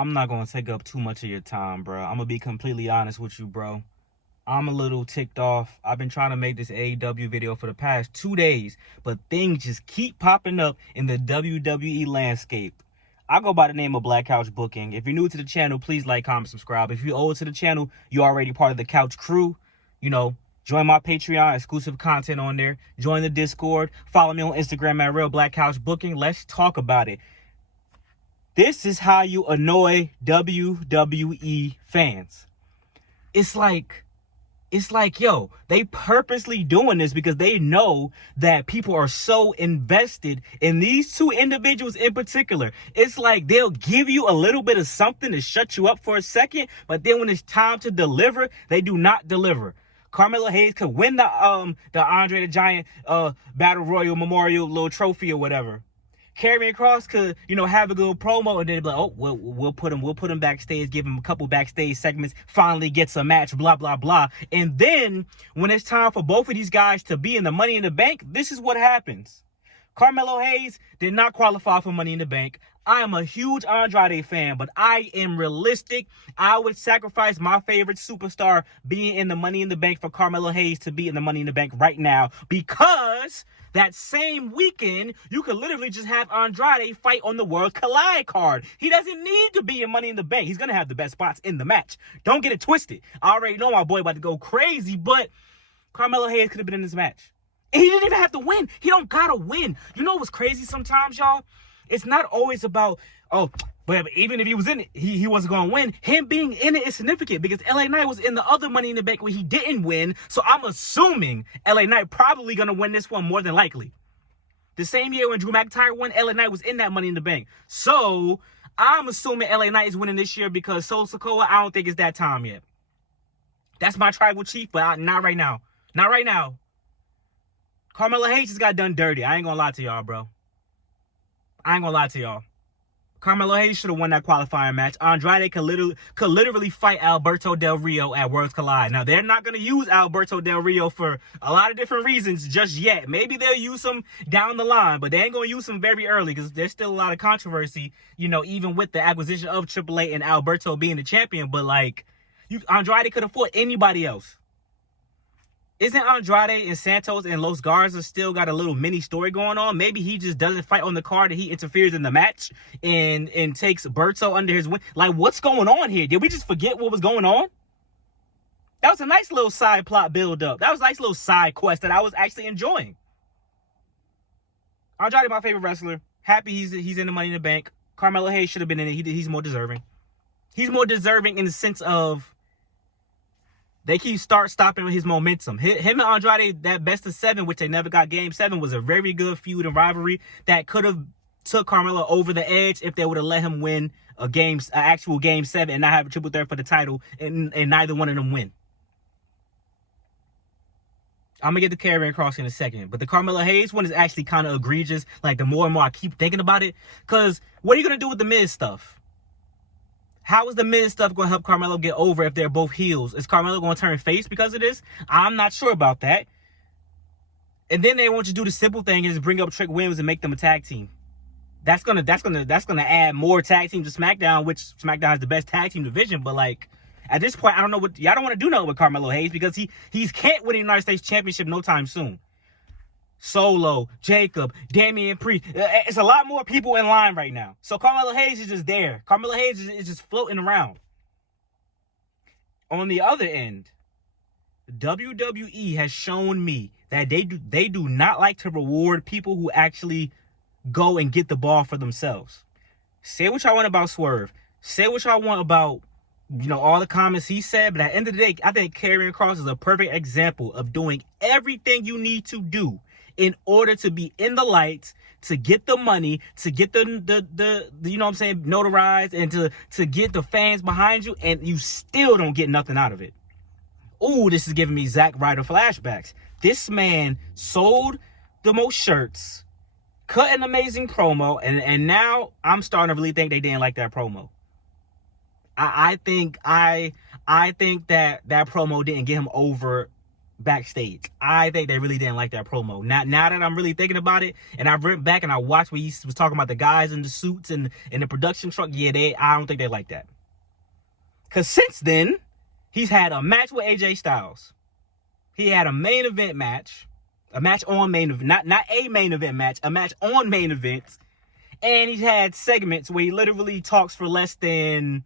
I'm not going to take up too much of your time, bro. I'm going to be completely honest with you, bro. I'm a little ticked off. I've been trying to make this AEW video for the past 2 days, but things just keep popping up in the WWE landscape. I go by the name of Black Couch Booking. If you're new to the channel, please like, comment, subscribe. If you're old to the channel, you're already part of the Couch crew. You know, join my Patreon, exclusive content on there. Join the Discord. Follow me on Instagram at Real Black Couch Booking. Let's talk about it. This is how you annoy WWE fans. It's like, yo, they purposely doing this because they know that people are so invested in these two individuals in particular. It's like they'll give you a little bit of something to shut you up for a second, but then when it's time to deliver, they do not deliver. Carmella Hayes could win the Andre the Giant Battle Royal Memorial little trophy or whatever. Karrion Kross could, have a good promo, and then be like, oh, we'll put him backstage, give him a couple backstage segments, finally gets a match, blah, blah, blah. And then when it's time for both of these guys to be in the Money in the Bank, this is what happens. Carmelo Hayes did not qualify for Money in the Bank. I am a huge Andrade fan, but I am realistic. I would sacrifice my favorite superstar being in the Money in the Bank for Carmelo Hayes to be in the Money in the Bank right now, because that same weekend, you could literally just have Andrade fight on the World Collide card. He doesn't need to be in Money in the Bank. He's going to have the best spots in the match. Don't get it twisted. I already know my boy about to go crazy, but Carmelo Hayes could have been in this match. And he didn't even have to win. He don't got to win. You know what's crazy sometimes, y'all? It's not always about, but even if he was in it, he wasn't going to win. Him being in it is significant because LA Knight was in the other Money in the Bank where he didn't win. So I'm assuming LA Knight probably going to win this one more than likely. The same year when Drew McIntyre won, LA Knight was in that Money in the Bank. So I'm assuming LA Knight is winning this year because Solo Sikoa, I don't think it's that time yet. That's my tribal chief, but not right now. Not right now. Carmella Hayes just got done dirty. I ain't going to lie to y'all, bro. I ain't gonna lie to y'all. Carmelo Hayes should have won that qualifying match. Andrade could literally fight Alberto Del Rio at Worlds Collide. Now, they're not going to use Alberto Del Rio for a lot of different reasons just yet. Maybe they'll use him down the line, but they ain't going to use him very early because there's still a lot of controversy, even with the acquisition of AAA and Alberto being the champion. But, Andrade could have fought anybody else. Isn't Andrade and Santos and Los Garza still got a little mini story going on? Maybe he just doesn't fight on the card and he interferes in the match and takes Berto under his wing. Like, what's going on here? Did we just forget what was going on? That was a nice little side plot build-up. That was a nice little side quest that I was actually enjoying. Andrade, my favorite wrestler. Happy he's in the Money in the Bank. Carmelo Hayes should have been in it. He's more deserving. He's more deserving in the sense of they keep stopping his momentum. Him and Andrade, that best of 7, which they never got Game 7, was a very good feud and rivalry that could have took Carmella over the edge if they would have let him win an actual Game 7 and not have a triple threat for the title and neither one of them win. I'm going to get to Karrion Kross in a second. But the Carmella Hayes one is actually kind of egregious. Like, the more and more I keep thinking about it. Because what are you going to do with the Miz stuff? How is the Miz stuff going to help Carmelo get over if they're both heels? Is Carmelo going to turn face because of this? I'm not sure about that. And then they want you to do the simple thing and just bring up Trick Williams and make them a tag team. That's gonna add more tag teams to SmackDown, which SmackDown is the best tag team division. But at this point, I don't know what y'all don't want to do nothing with Carmelo Hayes because he can't win the United States Championship no time soon. Solo, Jacob, Damian Priest. It's a lot more people in line right now. So Carmelo Hayes is just there. Carmelo Hayes is just floating around. On the other end, WWE has shown me that they do not like to reward people who actually go and get the ball for themselves. Say what y'all want about Swerve. Say what y'all want about, all the comments he said. But at the end of the day, I think Karrion Kross is a perfect example of doing everything you need to do in order to be in the lights, to get the money, to get the notarized, and to get the fans behind you, and you still don't get nothing out of it. Ooh, this is giving me Zack Ryder flashbacks. This man sold the most shirts, cut an amazing promo, and now I'm starting to really think they didn't like that promo. I think that promo didn't get him over backstage. I think they really didn't like that promo. Now that I'm really thinking about it, and I went back and I watched where he was talking about the guys in the suits and in the production truck, yeah, I don't think they like that. Because since then, he's had a match with AJ Styles. He had a main event match. A match on main event. Not a main event match. A match on main events. And he's had segments where he literally talks for less than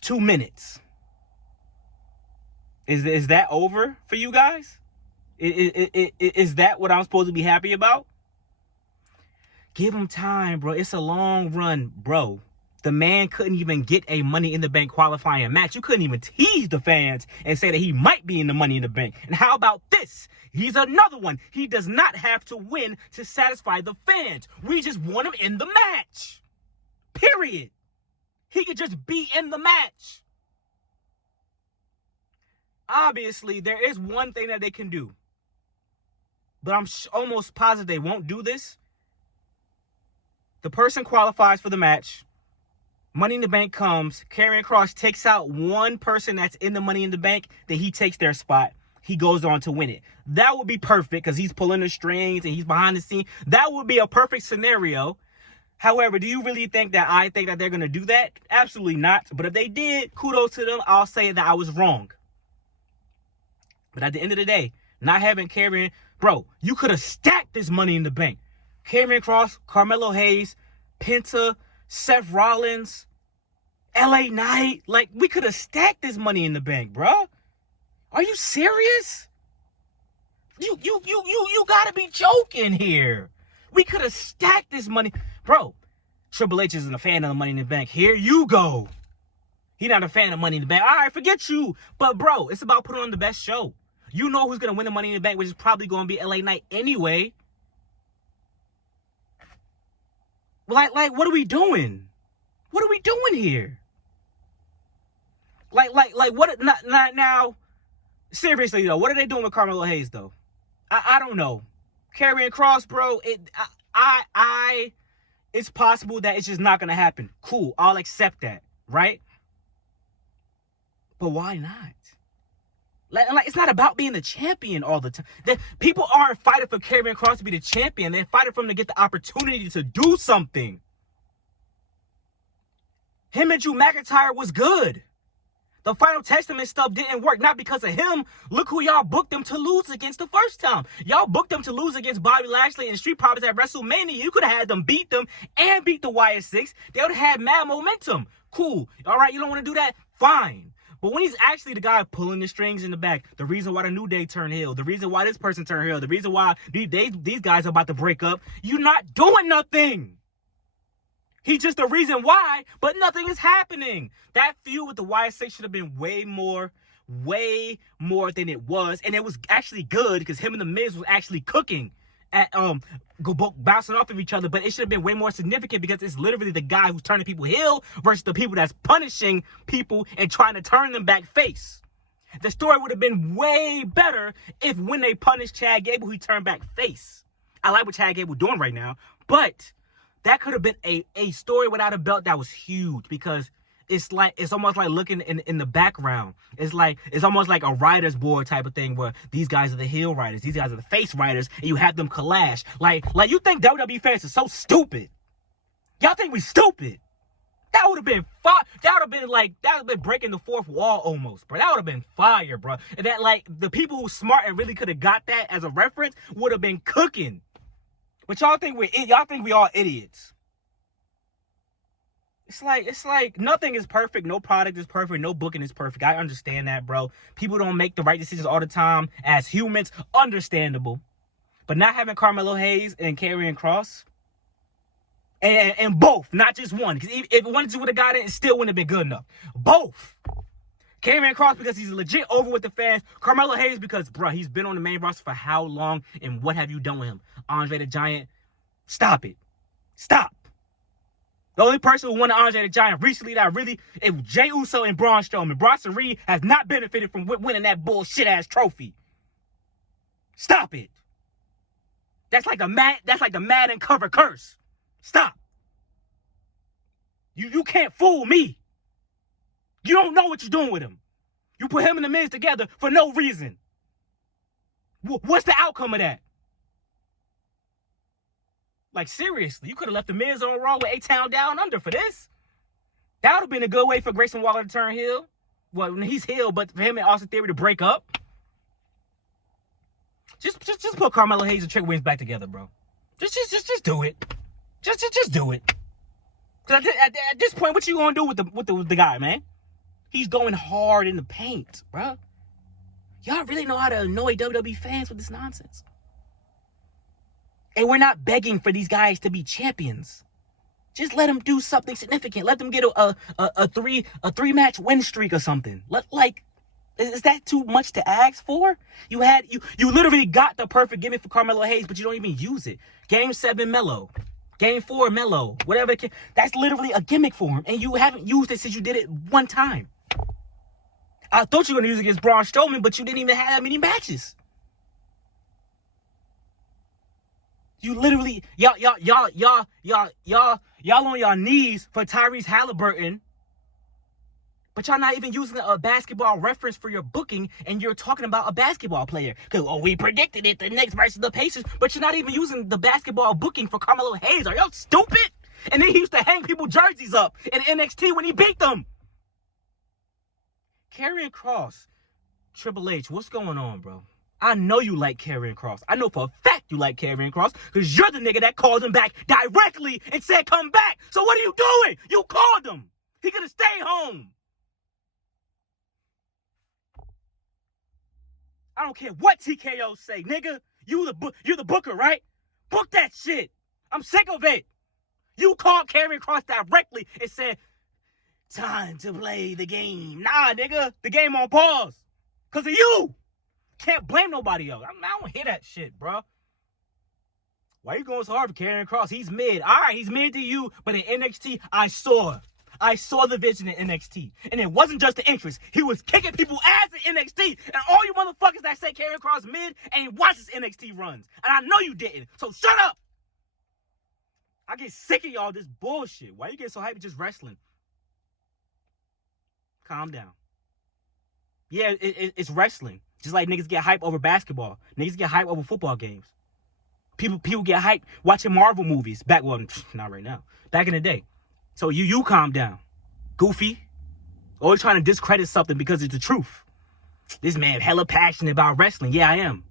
2 minutes. Is that over for you guys? Is that what I'm supposed to be happy about? Give him time, bro. It's a long run, bro. The man couldn't even get a Money in the Bank qualifying match. You couldn't even tease the fans and say that he might be in the Money in the Bank. And how about this? He's another one. He does not have to win to satisfy the fans. We just want him in the match. Period. He could just be in the match. Obviously, there is one thing that they can do. But I'm almost positive they won't do this. The person qualifies for the match. Money in the Bank comes. Karrion Kross takes out one person that's in the Money in the Bank. Then he takes their spot. He goes on to win it. That would be perfect because he's pulling the strings and he's behind the scene. That would be a perfect scenario. However, do you really think that I think that they're going to do that? Absolutely not. But if they did, kudos to them. I'll say that I was wrong. But at the end of the day, not having Karrion, bro, you could have stacked this Money in the Bank. Karrion Kross, Carmelo Hayes, Penta, Seth Rollins, LA Knight. Like, we could have stacked this Money in the Bank, bro. Are you serious? You gotta be joking here. We could have stacked this money. Bro, Triple H isn't a fan of the Money in the Bank. Here you go. He's not a fan of Money in the Bank. All right, forget you. But, bro, it's about putting on the best show. You know who's going to win the Money in the Bank, which is probably going to be LA Knight anyway. Like, what are we doing? What are we doing here? Like, what? Not now. Seriously, though, what are they doing with Carmelo Hayes, though? I don't know. Karrion Kross, bro, it's possible that it's just not going to happen. Cool, I'll accept that, right? But why not? Like, it's not about being the champion all the time. People aren't fighting for Karrion Kross to be the champion. They're fighting for him to get the opportunity to do something. Him and Drew McIntyre was good. The Final Testament stuff didn't work. Not because of him. Look who y'all booked them to lose against the first time. Y'all booked them to lose against Bobby Lashley and Street Profits at WrestleMania. You could have had them beat them and beat the YS6. They would have had mad momentum. Cool. All right, you don't want to do that? Fine. But when he's actually the guy pulling the strings in the back, the reason why the New Day turned heel, the reason why this person turned heel, the reason why these guys are about to break up, you're not doing nothing. He's just the reason why, but nothing is happening. That feud with the YS6 should have been way more than it was. And it was actually good because him and The Miz was actually cooking at bouncing off of each other. But it should have been way more significant because it's literally the guy who's turning people heel versus the people that's punishing people and trying to turn them back face. The story would have been way better if when they punished Chad Gable, he turned back face. I like what Chad Gable doing right now, but that could have been a story without a belt that was huge because it's almost like looking in the background. It's almost like a writer's board type of thing where these guys are the heel writers, these guys are the face writers, and you have them clash. Like you think WWE fans are so stupid? Y'all think we stupid? That would have been fire. That would have been breaking the fourth wall almost, bro. That would have been fire, bro. And that the people who smart and really could have got that as a reference would have been cooking. But y'all think we all idiots. It's like nothing is perfect. No product is perfect. No booking is perfect. I understand that, bro. People don't make the right decisions all the time as humans. Understandable. But not having Carmelo Hayes and Karrion Kross, and both, not just one. Because if one would have got it, it still wouldn't have been good enough. Both. Karrion Kross because he's legit over with the fans. Carmelo Hayes because, bro, he's been on the main roster for how long and what have you done with him? Andre the Giant, stop it. Stop. The only person who won the Andre the Giant recently that if Jey Uso and Braun Strowman. Bronson Reed has not benefited from winning that bullshit-ass trophy. Stop it. That's like the Madden cover curse. Stop. You can't fool me. You don't know what you're doing with him. You put him and The Miz together for no reason. What's the outcome of that? Like, seriously, you could have left the Miz on Raw with A-Town down under for this. That would have been a good way for Grayson Waller to turn heel. Well, he's heel, but for him and Austin Theory to break up. Just put Carmella Hayes and Trick Williams back together, bro. Just do it. Just do it. Cause at this point, what you gonna do with the guy, man? He's going hard in the paint, bro. Y'all really know how to annoy WWE fans with this nonsense. And we're not begging for these guys to be champions. Just let them do something significant. Let them get a three match win streak or something. Is that too much to ask for? You literally got the perfect gimmick for Carmelo Hayes, but you don't even use it. Game 7 Mello. Game 4 Mello. Whatever. That's literally a gimmick for him. And you haven't used it since you did it one time. I thought you were going to use it against Braun Strowman, but you didn't even have that many matches. You literally, y'all on your knees for Tyrese Halliburton, but y'all not even using a basketball reference for your booking, and you're talking about a basketball player. Because, we predicted it, the Knicks versus the Pacers, but you're not even using the basketball booking for Carmelo Hayes. Are y'all stupid? And then he used to hang people jerseys up in NXT when he beat them. Karrion Kross, Triple H, what's going on, bro? I know you like Karrion Kross. I know for a fact you like Karrion Kross because you're the nigga that called him back directly and said, come back. So what are you doing? You called him. He could have stayed home. I don't care what TKO say, nigga. You're the booker, right? Book that shit. I'm sick of it. You called Karrion Kross directly and said, time to play the game. Nah, nigga. The game on pause. Because of you. Can't blame nobody else. I don't hear that shit, bro. Why you going so hard for Karrion Kross? He's mid. All right, he's mid to you, but in NXT, I saw the vision in NXT. And it wasn't just the interest. He was kicking people ass in NXT. And all you motherfuckers that say Karrion Kross mid ain't watched his NXT runs. And I know you didn't. So shut up. I get sick of y'all this bullshit. Why you get so hyped just wrestling? Calm down. Yeah, it's wrestling. Just like niggas get hype over basketball. Niggas get hype over football games. People get hype watching Marvel movies. Not right now. Back in the day. So you calm down. Goofy. Always trying to discredit something because it's the truth. This man hella passionate about wrestling. Yeah, I am.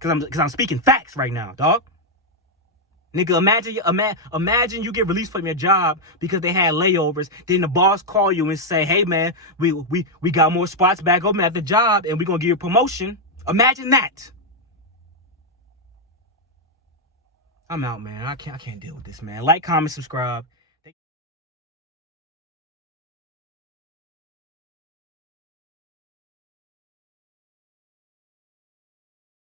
Because I'm speaking facts right now, dog. Nigga, imagine you get released from your job because they had layovers. Then the boss call you and say, hey, man, we got more spots back open at the job and we're going to give you a promotion. Imagine that. I'm out, man. I can't deal with this, man. Like, comment, subscribe.